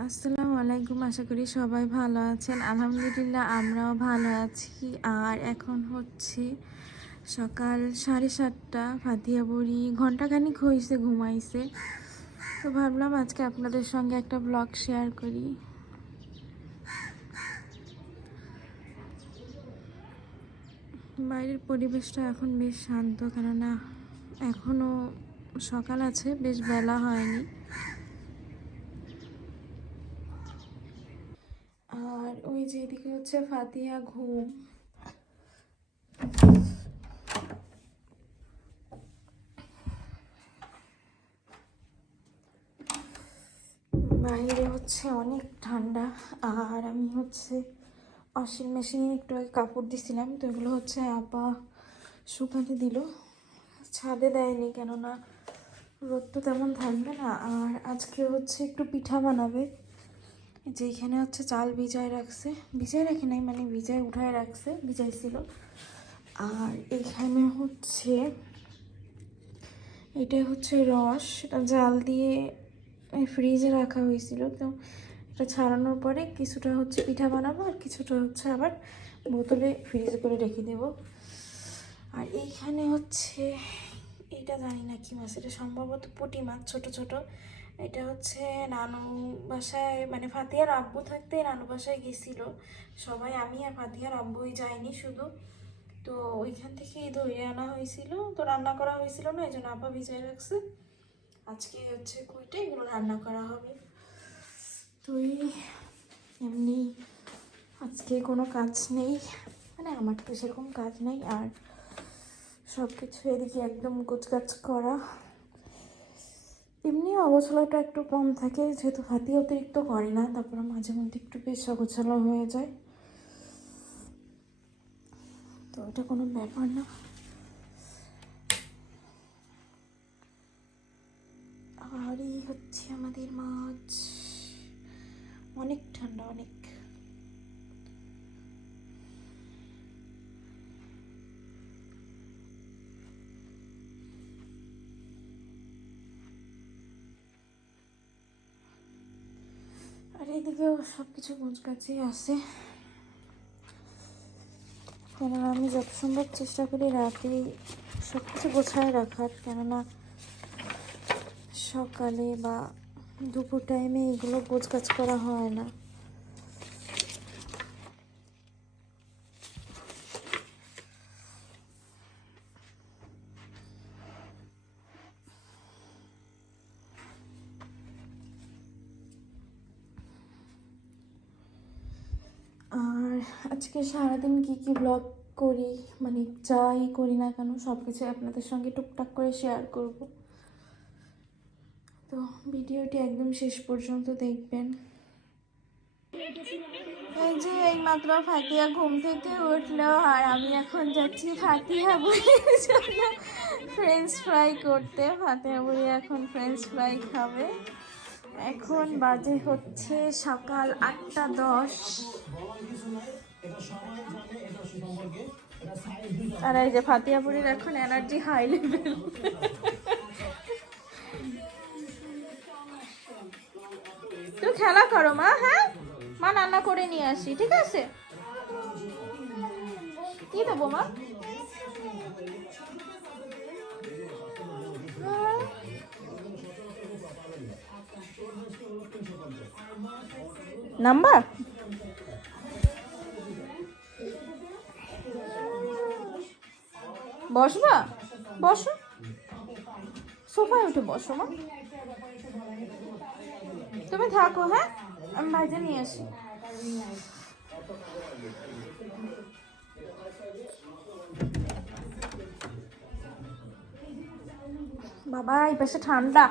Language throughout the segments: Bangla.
আসসালামু আলাইকুম। আশা করি সবাই ভালো আছেন। আলহামদুলিল্লাহ আমরাও ভালো আছি। আর এখন হচ্ছে সকাল 7:30। ফাতিয়া বুড়ি ঘন্টাখানিক হয়েছে ঘুমাইছে, তো ভাবলাম আজকে আপনাদের সঙ্গে একটা ব্লগ শেয়ার করি। বাইরের পরিবেশটা এখন বেশ শান্ত, কেননা এখনও সকাল আছে, বেশ বেলা হয়নি। আর ওই যে এদিকে হচ্ছে ফাতিয়া ঘুম। বাইরে হচ্ছে অনেক ঠান্ডা। আর আমি হচ্ছে ওয়াশিং মেশিনে একটু আগে কাপড় দিছিলাম, তো এগুলো হচ্ছে আপা শুকাতে দিল, ছাদে দেয়নি, কেননা রোদ তো তেমন থাকবে না। আর আজকে হচ্ছে একটু পিঠা বানাবে, যে এখানে হচ্ছে চাল ভিজায় রাখছে, ভিজায় রাখে নাই মানে ভিজায় উঠায় রাখছে, ভিজাইছিল। আর এখানে হচ্ছে এটা হচ্ছে রস, এটা জাল দিয়ে ফ্রিজে রাখা হয়েছিল, তো এটা ছাড়ানোর পরে কিছুটা হচ্ছে পিঠা বানাবো আর কিছুটা হচ্ছে আবার বোতলে ফ্রিজ করে রেখে দেব। আর এইখানে হচ্ছে এটা জানি না কি মাছ, এটা সম্ভবত পুঁটি মাছ, ছোট ছোট। এটা হচ্ছে নানু বাসায়, মানে ফাতিয়ার আব্বু থাকতে নানু বাসায় গেছিল সবাই, আমি আর ফাতিয়ার আব্বুই যাইনি শুধু। তো ওইখান থেকেই ধরে আনা হয়েছিল, তো রান্না করা হয়েছিল না, এই জন্য আপা ভিজাই রাখছে। আজকে হচ্ছে কুইটে এগুলো রান্না করা হবে। তো এমনি আজকে কোনো কাজ নেই, মানে আমার তো সেরকম কাজ নেই। আর সব কিছু এদিকে একদম গোছগাছ করা। এমনি অগোছালোটা একটু কম থাকে, যেহেতু হাতি অতিরিক্ত করে না, তারপরে মাঝে মধ্যে একটু বেশ অগোছালো হয়ে যায়, তো এটা কোনো ব্যাপার না। আর এই হচ্ছে আমাদের মাছ। অনেক ঠান্ডা, অনেক। আর এইদিকেও সব কিছু গোছগাছই আছে, কেননা আমি যত সম্ভব চেষ্টা করি রাতেই সব কিছু গোছায় রাখার, কেননা সকালে বা দুপুর টাইমে এগুলো গোছগাছ করা হয় না। আর আজকে সারাদিন কি কি ব্লগ করি, মানে যাই করি না কেন সব কিছু আপনাদের সঙ্গে টুকটাক করে শেয়ার করব, তো ভিডিওটি একদম শেষ পর্যন্ত দেখবেন। এই যে এইমাত্র ফাতিয়া ঘুম থেকে উঠলো, আর আমি এখন যাচ্ছি ফাতিয়া বুড়ির জন্য ফ্রেঞ্চ ফ্রাই করতে। ফাতিয়া বুড়ি এখন ফ্রেঞ্চ ফ্রাই খাবে। এখন বাজে হচ্ছে সকাল 8:10। আর এই যে ফাতিয়া বুড়ির এখন এনার্জি হাই লেভেল। তুই খেলা করো মা, হ্যাঁ মা রান্না করে নিয়ে আসি, ঠিক আছে? কি দেবো মা? নাম্বার বসবা, বসো সোফায় উঠে বসো মা, তুমি থাকো, হ্যাঁ আমি বাইরে নিয়ে আসি। বাবা এই পাশে ঠান্ডা।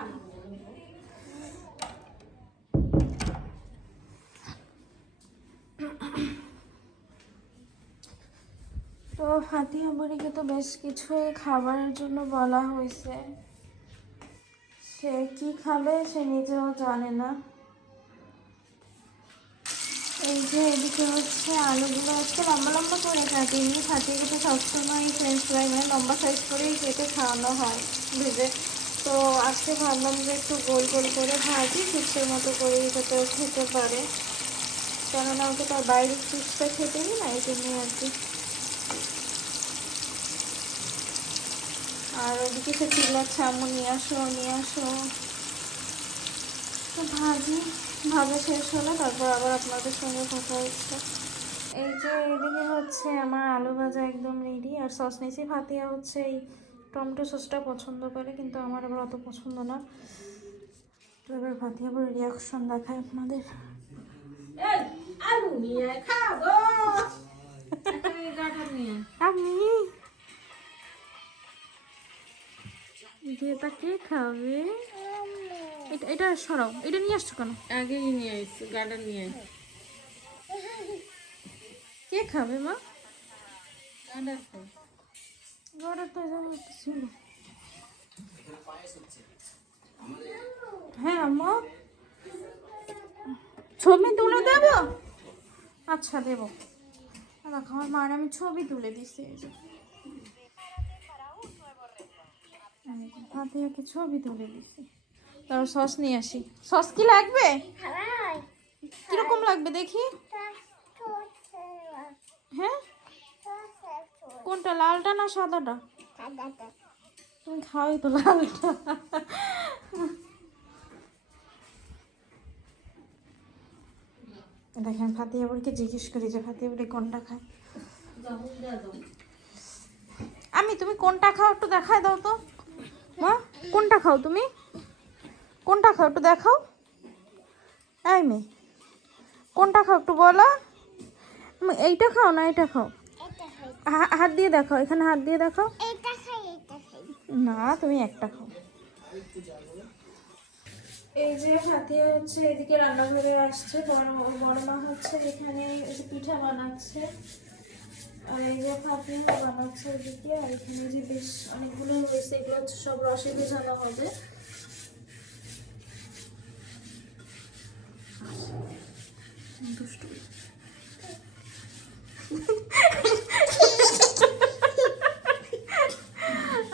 তো ফাতিয়া বুড়িকে তো বেশ কিছুই খাবারের জন্য বলা হয়েছে, সে কি খাবে সে নিজেও জানে না। এই যে এদিকে হচ্ছে আলুগুলো হচ্ছে লম্বা লম্বা করে কাটি, এমনি ফাটিয়ে কেটে সবসময় ফ্রেঞ্চ ফ্রাই মানে লম্বা সাইজ করেই কেটে খাওয়ানো হয় ভেজে, তো আজকে ভাবলাম যে একটু গোল গোল করে ভাজি, চিপসের মতো করে যাতে ও খেতে পারে, কেননা ওকে তার বাইরের চিপসটা খেতে নি না, এই জন্যই আর কি। আর ওদিকে সে চিল্লাচ্ছে আম্মু নিয়ে আসো নিয়ে আসো। তো ভাজা শেষ হলো, তারপর আবার আপনাদের সঙ্গে কথা হচ্ছে। এই যে এদিকে হচ্ছে আমার আলু ভাজা একদম রেডি, আর সস নিয়েছি। ফাতিয়া হচ্ছে এই টমেটো সসটা পছন্দ করে, কিন্তু আমার আবার অত পছন্দ না। তো এবার ফাতিয়া আবার রিয়াকশন দেখায় আপনাদের। আলু নিয়ে খাবো আমি এটা কে খাবে? এটা সরাও, এটা নিয়ে আসছো কেন? আগেই নিয়ে আসছি, গার্ডেন নিয়ে কে খাবে মা? গার্ডেন গড়া তো ছিল। হ্যাঁ আম্মা, ছবি তুলে দেব? আচ্ছা দেবো। দেখো আমার মার আমি ছবি তুলে দিচ্ছি। এই যে ফাতিয়াকে ছবি তুলে দিচ্ছি। তারপর সস নিয়ে আসি। সস কি লাগবে? কিরকম লাগবে দেখি? হ্যাঁ, কোনটা, লালটা না সাদাটা? তুমি খাওয়াই তো লালটা। দেখেন ফাতিয়া বুড়িকে জিজ্ঞেস করি যে ফাতিয়া বুড়ি কোনটা খায়। আমি, তুমি কোনটা খাও একটু দেখায় দাও তো মা। কোনটা খাও তুমি? কোনটা খাও একটু দেখাও। এই মেয়ে, কোনটা খাও একটু বলো। এইটা খাও না এটা খাও? হাত দিয়ে দেখাও, এখানে হাত দিয়ে দেখাও। না তুমি একটা খাও। এই যে ফাতিয়া হচ্ছে এদিকে রান্নাঘরে আসছে, বড় মা হচ্ছে এখানে পিঠা বানাচ্ছে, আর এই যে ফাতিয়া বানাচ্ছে ওদিকে। আর এখানে যে বেশ অনেকগুলো হয়েছে, এগুলো হচ্ছে সব রসে ভেজানো হবে। দুষ্টু।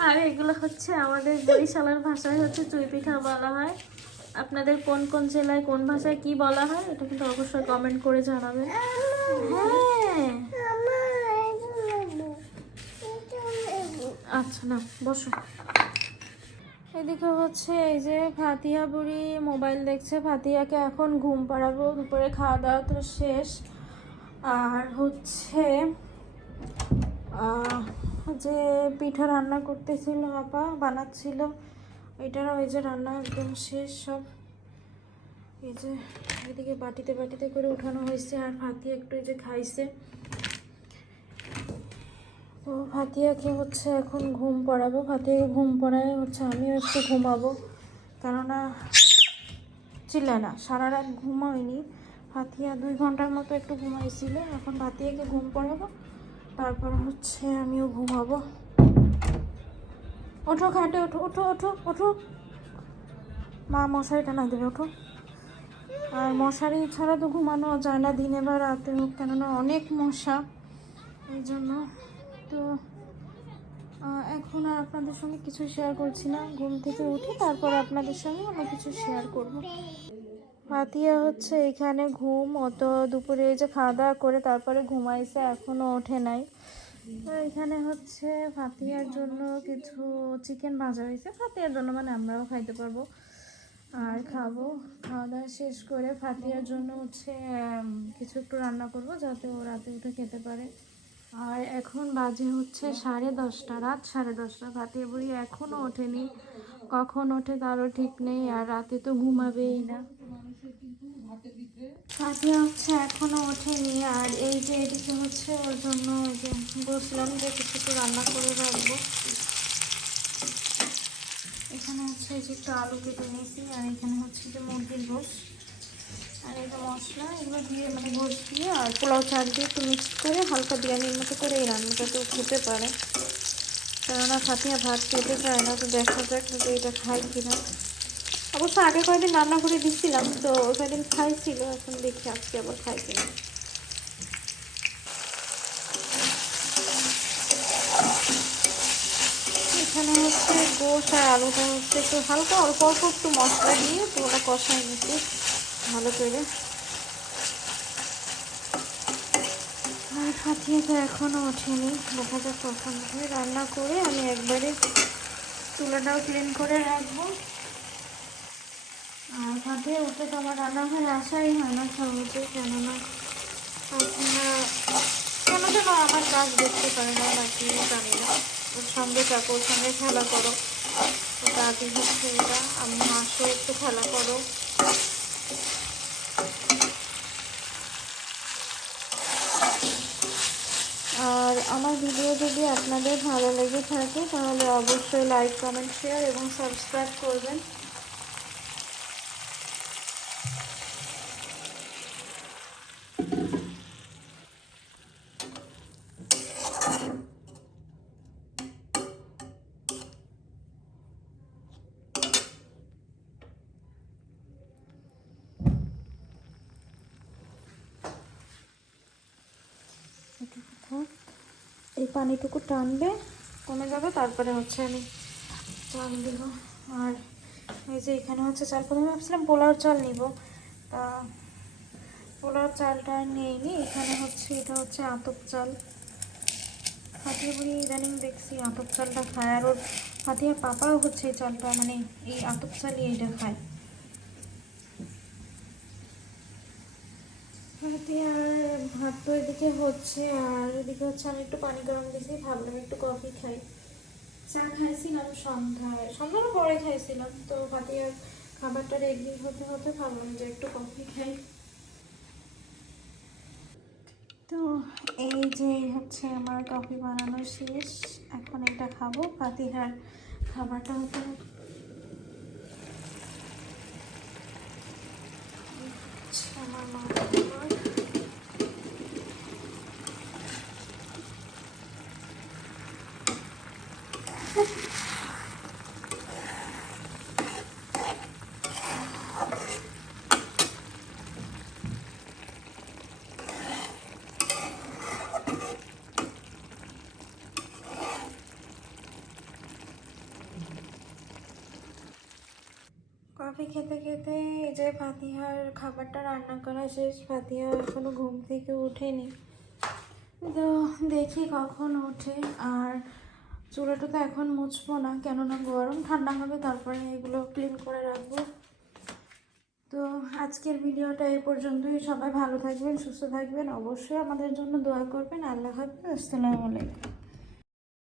আর এগুলো হচ্ছে আমাদের বরিশালের ভাষায় হচ্ছে চুই পিঠা বলা হয়। আপনাদের কোন কোন জেলায় কোন ভাষায় কি বলা হয় এটা কিন্তু অবশ্যই কমেন্ট করে জানাবেন। হ্যাঁ আচ্ছা না বসো। এদিকে হচ্ছে এই যে ফাতিয়া বুড়ি মোবাইল দেখছে। ফাতিয়াকে এখন ঘুম পাড়াবো, দুপুরে খাওয়া দাওয়া তো শেষ। আর হচ্ছে যে পিঠা রান্না করতেছিল আপা, বানাচ্ছিল, ওইটারও এই যে রান্না একদম শেষ সব। এই যে এদিকে বাটিতে বাটিতে করে উঠানো হয়েছে, আর ফাতিয়া একটু এই যে খাইছে। তো ফাতিয়াকে হচ্ছে এখন ঘুম পড়াবো। ফাতিয়াকে ঘুম পড়ায় হচ্ছে আমিও একটু ঘুমাবো, কেননা চিল্লায় না, সারা রাত ঘুমায়নি। ফাতিয়া 2 ঘন্টার মতো একটু ঘুমাইছিল। এখন ফাতিয়াকে ঘুম পড়াবো, তারপর হচ্ছে আমিও ঘুমাবো। ওঠো খাটে, ওঠো ওঠো ওঠো ওঠো, মা মশারি টানা দেবে, ওঠো। আর মশারি ছাড়া তো ঘুমানো যায় না, দিনে বা রাতে হোক, কেননা অনেক মশা, এই জন্য। তো এখন আর আপনাদের সঙ্গে কিছু শেয়ার করছি না, ঘুম থেকে উঠে তারপর আপনাদের সঙ্গে অন্য কিছু শেয়ার করব। ফাতিয়া হচ্ছে এখানে ঘুম, অত দুপুরে এই যে খাওয়া দাওয়া করে তারপরে ঘুমাইছে, এখনও ওঠে নাই। তো এখানে হচ্ছে ফাতিয়ার জন্য কিছু চিকেন ভাজা হয়েছে, ফাতিয়ার জন্য মানে আমরাও খাইতে পারবো আর খাবো। খাওয়া দাওয়া শেষ করে ফাতিয়ার জন্য হচ্ছে কিছু একটু রান্না করব, যাতে ও রাতে উঠে খেতে পারে। আর এখন বাজে হচ্ছে 10:30, রাত 10:30। ফাতিয়া বুড়ি এখনও ওঠেনি, কখন ওঠে তারও ঠিক নেই, আর রাতে তো ঘুমাবেই না। ফাতিয়া হচ্ছে এখনও ওঠেনি। আর এই যে এদিকে হচ্ছে ওর জন্য যে বলছিলাম যে কিছু একটু রান্না করে রাখবো। এখানে হচ্ছে যে একটু আলু কেটে নিয়েছি, আর এখানে হচ্ছে যে মুরগির গোশ, আর এই যে মশলা, এগুলো দিয়ে মানে গোশ দিয়ে আর পোলাও চাল দিয়ে একটু মিক্স করে হালকা বিরিয়ানির মতো করে এই রান্নাটা তো খেতে পারে, কেননা ফাতিয়া ভাত খেতে চায় না। তো দেখা যাক যে এটা খাই কিনা। অবশ্য আগে কয়েকদিন রান্না করে দিচ্ছিলাম, তো ওই কয়েকদিন খাইছিল, এখন দেখি আজকে আবার খাই কিনা। এখানে হচ্ছে হচ্ছে গোশ আর আলুটা হচ্ছে একটু হালকা অল্প অল্প একটু মশলা দিয়ে পুরোটা কষাই নিচ্ছি ভালো করে। আর ফাটিয়ে তো এখনও ওঠেনি, দেখা যাক কখন ওঠে। রান্না করে আমি একবারে চুলাটাও ক্লিন করে রাখবো। আর ফাটিয়ে উঠে তো আমার রান্নাঘরে আসাই হয় না সহজে, কেননা আপনারা কেন যেন আমার কাজ দেখতে পারে না, বাকি জানি না। ওর সঙ্গে থাকো, ওর সঙ্গে খেলা করো, ওটা আগে হচ্ছে এটা আমি আসো একটু খেলা করো। আর আমার ভিডিও যদি আপনাদের ভালো লেগে থাকে তাহলে অবশ্যই লাইক, কমেন্ট, শেয়ার এবং সাবস্ক্রাইব করবেন। এই পানিটুকু টানবে, কমে যাবে, তারপরে হচ্ছে আমি চাল দিব। আর এই যে এখানে হচ্ছে চাল, প্রথমে ভাবছিলাম পোলাওর চাল নিব, তা পোলাওর চালটা নেইনি। এখানে হচ্ছে এটা হচ্ছে আতপ চাল। ফাটিয়া বুড়ি ইদানিং দেখছি আতপ চালটা খায়, আর ওর ফাটিয়া পাপাও হচ্ছে এই চালটা, মানে এই আতপ চালই এইটা খায়। ফাটিয়ার ভাত তো এদিকে হচ্ছে, আর এদিকে হচ্ছে আমি একটু পানি গরম দিয়েছি, ভাবলাম একটু কফি খাই। চা খাইছিলাম সন্ধ্যার পরে খাইছিলাম, তো ফাটিয়ার খাবারটা রেডি হতে হতে ভাবলাম যে একটু কফি খাই। তো এই যে হচ্ছে আমার কফি বানানো শেষ, এখন এটা খাবো। ফাতিহার খাবারটা হতে আমার মা কফি খেতে খেতে এই যে ফাতিহার খাবারটা রান্না করা শেষ। ফাতিহা এখনো ঘুম থেকে ওঠেনি, তো দেখি কখন ওঠে। আর চুলাটা তো এখন মুছবো না, কেননা গরম, ঠান্ডা হবে তারপরে এগুলো ক্লিন করে রাখবো। তো আজকের ভিডিওটা এই পর্যন্তই। সবাই ভালো থাকবেন, সুস্থ থাকবেন, অবশ্যই আমাদের জন্য দোয়া করবেন। আল্লাহ হাফেজ, আসসালামু আলাইকুম।